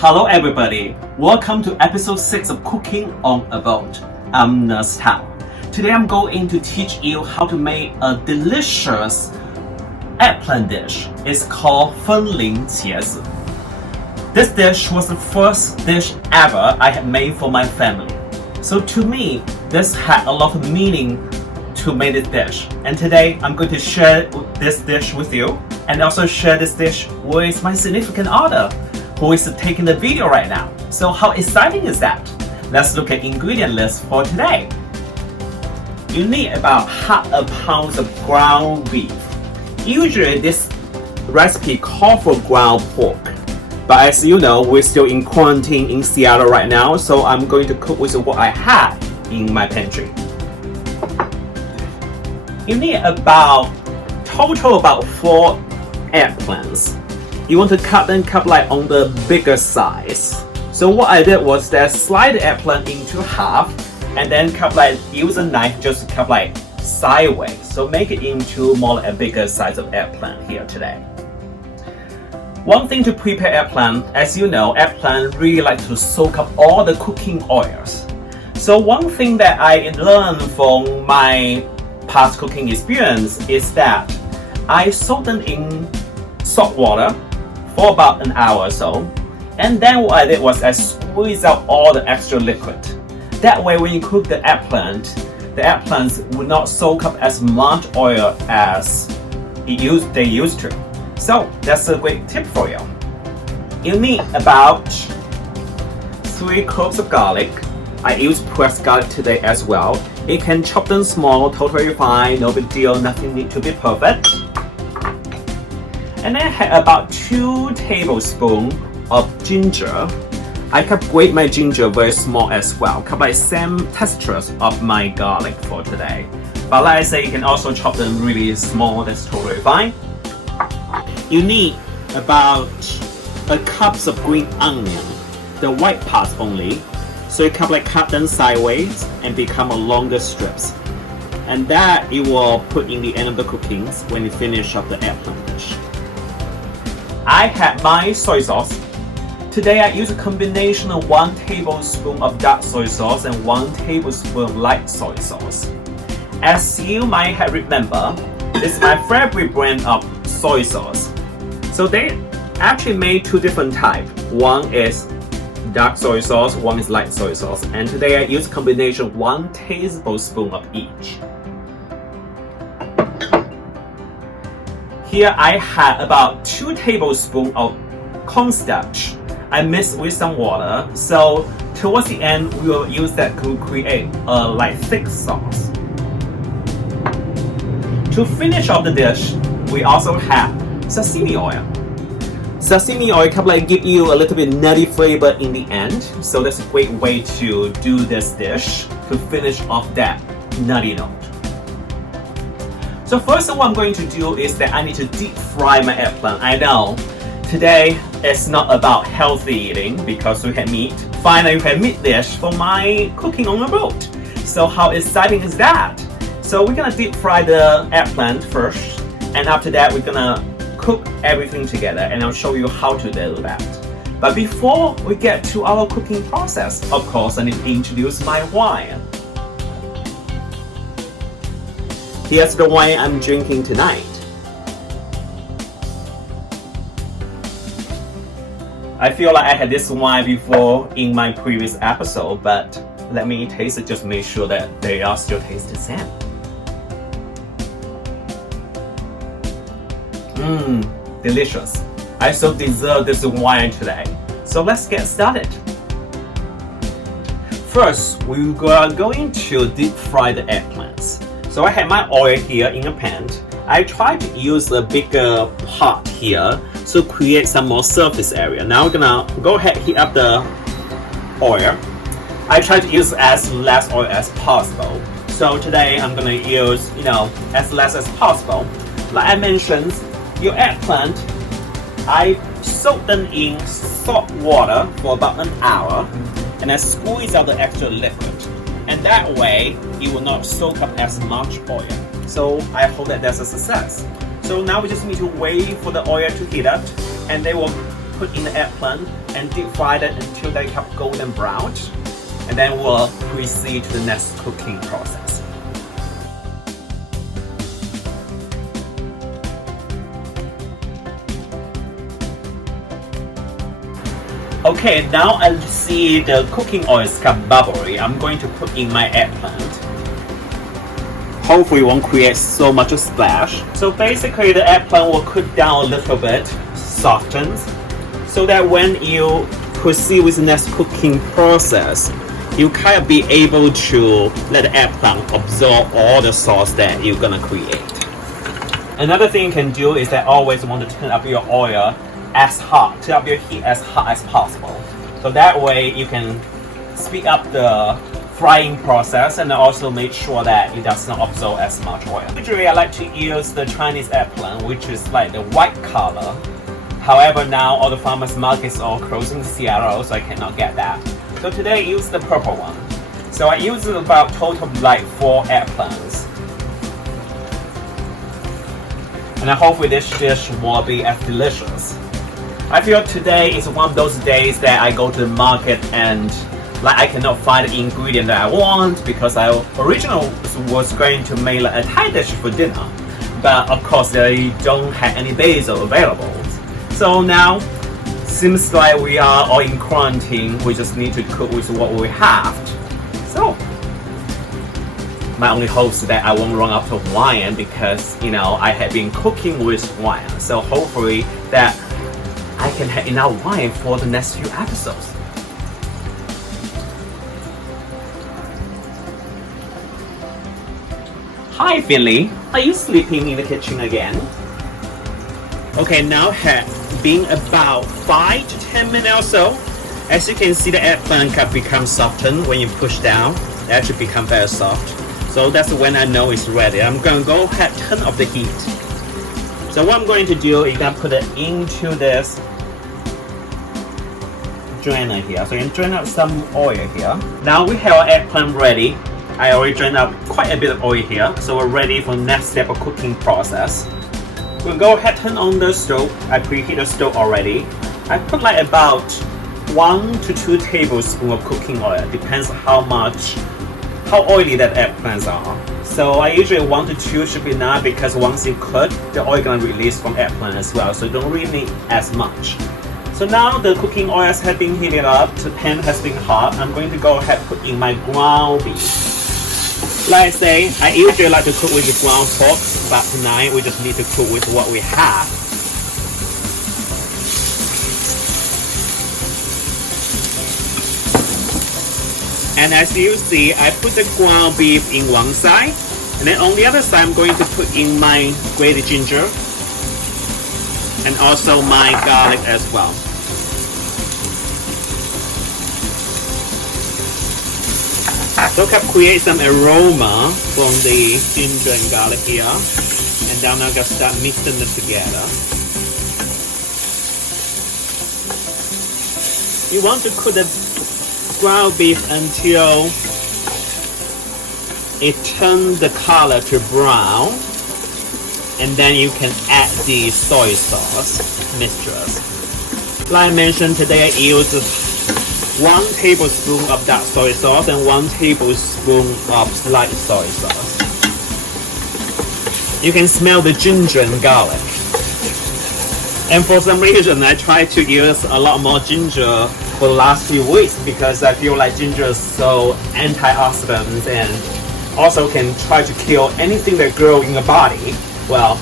Hello everybody, welcome to episode 6 of Cooking on a Boat. I'm Nurse Tao. Today I'm going to teach you how to make a delicious eggplant dish. It's called 风铃茄子. This dish was the first dish ever I had made for my family. So to me, this had a lot of meaning to make this dish. And today I'm going to share this dish with you and also share this dish with my significant other who is taking the video right now. So how exciting is that? Let's look at ingredient list for today. You need about half a pound of ground beef. Usually this recipe calls for ground pork. But as you know, we're still in quarantine in Seattle right now, so I'm going to cook with what I have in my pantry. You need total about 4 eggplants. You want to cut them like on the bigger size. So what I did was that slide the eggplant into half and then use a knife just to cut like sideways. So make it into more like a bigger size of eggplant here today. One thing to prepare eggplant, as you know, eggplant really like to soak up all the cooking oils. So one thing that I learned from my past cooking experience is that I soak them in salt water for about an hour or so, and then what I did was I squeezed out all the extra liquid. That way when you cook the eggplants will not soak up as much oil as they used to. So that's a great tip for you. You need about 3 cloves of garlic. I use pressed garlic today as well. You can chop them small, totally fine, no big deal, nothing need to be perfect. And then I had about 2 tablespoons of ginger. I can grate my ginger very small as well. Cut by same textures of my garlic for today. But like I say, you can also chop them really small, that's totally fine. You need about a cup of green onion, the white parts only. So you cut them sideways and become a longer strips. And that you will put in the end of the cookings when you finish up the eggplant dish. I had my soy sauce. Today I use a combination of 1 tablespoon of dark soy sauce and 1 tablespoon of light soy sauce. As you might have remember, this is my favorite brand of soy sauce. So they actually made 2 different types. One is dark soy sauce, one is light soy sauce. And today I use a combination of 1 tablespoon of each. Here I had about 2 tablespoons of cornstarch. I mixed with some water, so towards the end we will use that to create a thick sauce. To finish off the dish, we also have sesame oil. Sesame oil give you a little bit nutty flavor in the end, so that's a great way to do this dish to finish off that nutty note. So first what I'm going to do is that I need to deep fry my eggplant. I know today it's not about healthy eating because we have meat. Finally we have meat dish for my cooking on a boat. So how exciting is that? So we're gonna deep fry the eggplant first, and after that we're gonna cook everything together, and I'll show you how to do that. But before we get to our cooking process, of course I need to introduce my wine. Here's the wine I'm drinking tonight. I feel like I had this wine before in my previous episode, but let me taste it just to make sure that they are still taste the same. Delicious. I so deserve this wine today. So let's get started. First, we are going to deep fry the eggplants. So I have my oil here in a pan. I try to use a bigger pot here to create some more surface area. Now we're gonna go ahead and heat up the oil. I try to use as less oil as possible. So today I'm gonna use, as less as possible. Like I mentioned, your eggplant, I soak them in salt water for about an hour and I squeeze out the extra liquid. And that way, it will not soak up as much oil. So I hope that that's a success. So now we just need to wait for the oil to heat up, and they will put in the eggplant and deep fry it until they become golden brown. And then we'll proceed to the next cooking process. Okay, now I see the cooking oil is become bubbly. I'm going to put in my eggplant. Hopefully it won't create so much a splash. So basically the eggplant will cook down a little bit, softens, so that when you proceed with the next cooking process, you kind of be able to let the eggplant absorb all the sauce that you're gonna create. Another thing you can do is that always want to turn up your oil as hot, turn up your heat as hot as possible. So that way you can speed up the frying process and also make sure that it does not absorb as much oil. Usually I like to use the Chinese eggplant, which is like the white color. However, now all the farmers markets are closing Seattle, so I cannot get that. So today I use the purple one. So I use about total like 4 eggplants. And hopefully this dish will be as delicious. I feel today is one of those days that I go to the market and like I cannot find the ingredient that I want because I originally was going to make like a Thai dish for dinner, but of course they don't have any basil available. So now, seems like we are all in quarantine. We just need to cook with what we have. So my only hope is that I won't run out of wine because I have been cooking with wine. So hopefully that I can have enough wine for the next few episodes. Hi Finley, are you sleeping in the kitchen again? Okay, now have been about 5 to 10 minutes or so. As you can see, the eggplant can become softened when you push down. It actually become very soft. So that's when I know it's ready. I'm going to go ahead and turn off the heat. So what I'm going to do is I'm put it into this drainer here. So you can drain out some oil here. Now we have our eggplant ready. I already drained out quite a bit of oil here, so we're ready for the next step of cooking process. We'll go ahead and turn on the stove. I preheat the stove already. I put like about 1 to 2 tablespoons of cooking oil. Depends how oily that eggplants are. So I usually 1 to 2 should be enough because once you cook, the oil gonna release from eggplant as well. So you don't really need as much. So now the cooking oils have been heated up. The pan has been hot. I'm going to go ahead and put in my ground beef. Like I say, I usually like to cook with the ground pork, but tonight we just need to cook with what we have. And as you see, I put the ground beef in one side, and then on the other side I'm going to put in my grated ginger and also my garlic as well. So can create some aroma from the ginger and garlic here. And then I'm gonna start mixing it together. You want to cook the ground beef until it turns the color to brown. And then you can add the soy sauce mixtures. Like I mentioned, today I used 1 tablespoon of dark soy sauce and 1 tablespoon of light soy sauce. You can smell the ginger and garlic. And for some reason, I try to use a lot more ginger for the last few weeks because I feel like ginger is so antioxidant and also can try to kill anything that grows in your body. Well,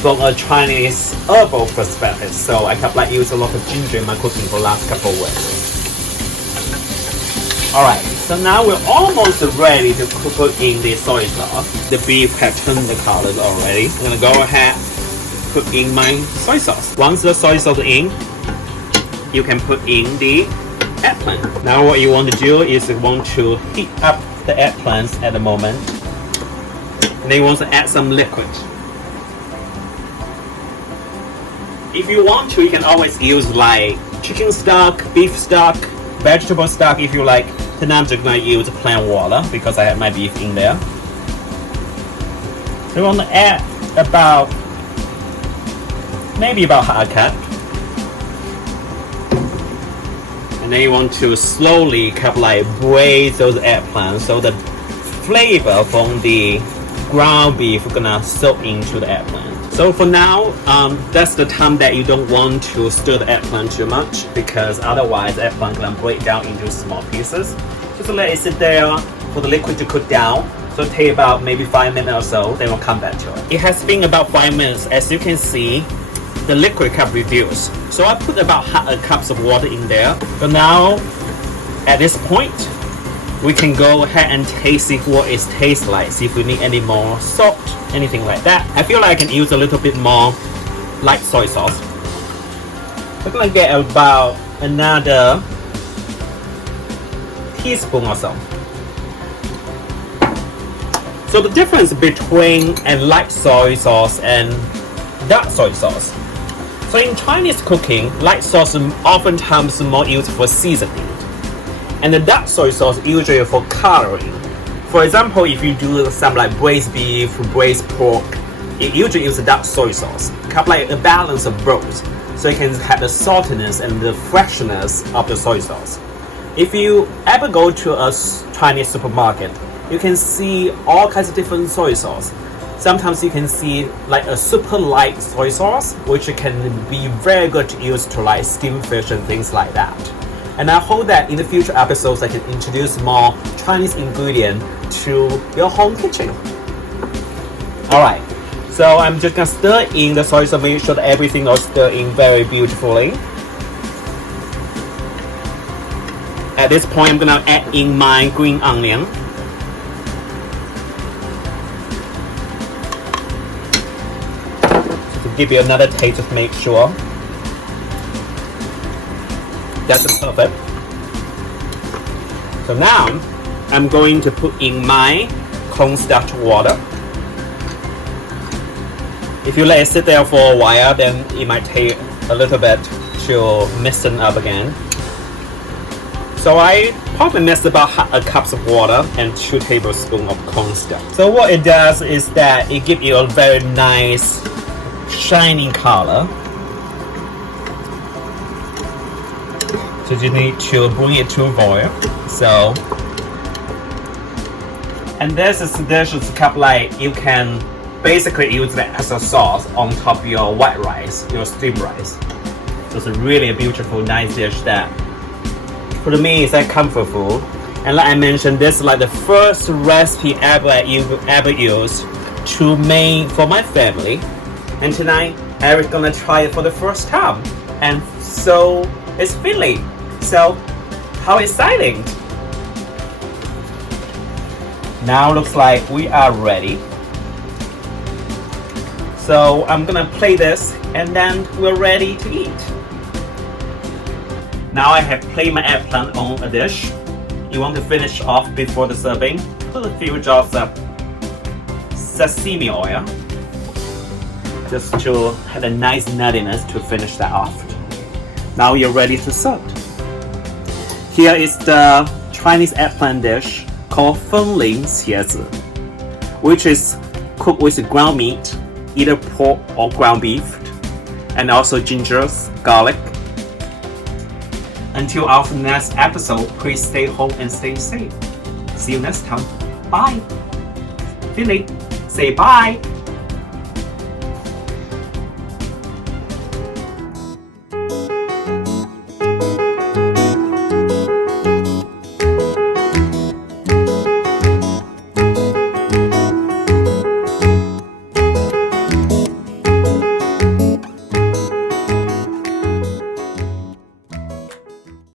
from a Chinese herbal perspective, so I have like used a lot of ginger in my cooking for the last couple of weeks. Alright, so now we're almost ready to put in the soy sauce. The beef has turned the colors already. I'm gonna go ahead and put in my soy sauce. Once the soy sauce is in, you can put in the eggplant. Now what you want to do is you want to heat up the eggplants at the moment. And then you want to add some liquid. If you want to, you can always use like chicken stock, beef stock, vegetable stock if you like. Tonight I'm just going to use plain water because I have my beef in there. So we want to add maybe about half a cup. And then you want to slowly kind of like braise those eggplants so the flavor from the ground beef gonna soak into the eggplant. So for now, that's the time that you don't want to stir the eggplant too much because otherwise the eggplant gonna break down into small pieces. Just let it sit there for the liquid to cook down. So take about maybe 5 minutes or so, then we'll come back to it. It has been about 5 minutes. As you can see, the liquid cup reduced. So I put about half a cup of water in there. So now, at this point, we can go ahead and taste if what it tastes like. See if we need any more salt, anything like that. I feel like I can use a little bit more light soy sauce. We're gonna get about another teaspoon or so. So the difference between a light soy sauce and dark soy sauce. So in Chinese cooking, light sauce is oftentimes more used for seasoning, and the dark soy sauce usually for coloring. For example, if you do some like braised beef, braised pork, it usually uses dark soy sauce, kind of like a balance of both, so you can have the saltiness and the freshness of the soy sauce. If you ever go to a Chinese supermarket, you can see all kinds of different soy sauce. Sometimes you can see like a super light soy sauce, which can be very good to use to like steam fish and things like that. And I hope that in the future episodes I can introduce more Chinese ingredient to your home kitchen. Alright, so I'm just gonna stir in the soy sauce, make sure that everything will stir in very beautifully. At this point, I'm gonna add in my green onion. Give you another taste to make sure. That's perfect. So now I'm going to put in my cornstarch water. If you let it sit there for a while, then it might take a little bit to mix it up again. So I probably mix about half a cup of water and 2 tablespoons of cornstarch. So what it does is that it gives you a very nice shining color. So you need to bring it to a boil. So, and this is a cup like you can basically use it as a sauce on top of your white rice, your steamed rice. So it's really a beautiful, nice dish that for me is like comfort food. And like I mentioned, this is like the first recipe ever used to make for my family. And tonight, Eric's gonna try it for the first time. And so it's filling. So, how exciting! Now looks like we are ready. So I'm gonna play this and then we're ready to eat. Now I have placed my eggplant on a dish. You want to finish off before the serving. Put a few drops of sesame oil, just to have a nice nuttiness to finish that off. Now you're ready to serve. Here is the Chinese eggplant dish called Fenling Qiezi, which is cooked with ground meat, either pork or ground beef, and also ginger, garlic. Until our next episode, please stay home and stay safe. See you next time. Bye. Philly, say bye.